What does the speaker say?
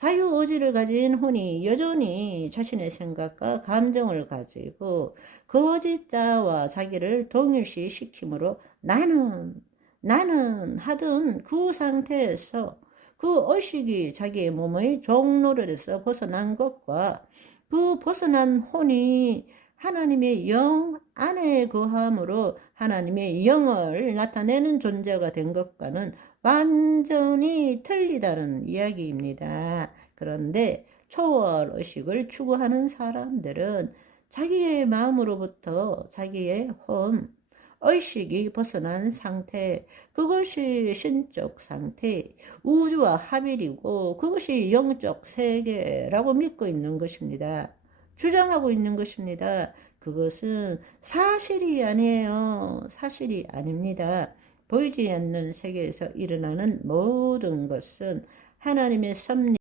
자유의지를 가진 혼이 여전히 자신의 생각과 감정을 가지고 거짓자와 자기를 동일시 시키므로 나는 나는 하던 그 상태에서 그 의식이 자기의 몸의 종로를에서 벗어난 것과 그 벗어난 혼이 하나님의 영 안에 거함으로 하나님의 영을 나타내는 존재가 된 것과는 완전히 틀리다는 이야기입니다. 그런데 초월 의식을 추구하는 사람들은 자기의 마음으로부터 자기의 혼, 의식이 벗어난 상태, 그것이 신적 상태, 우주와 합일이고 그것이 영적 세계라고 믿고 있는 것입니다. 주장하고 있는 것입니다. 그것은 사실이 아니에요. 사실이 아닙니다. 보이지 않는 세계에서 일어나는 모든 것은 하나님의 섭리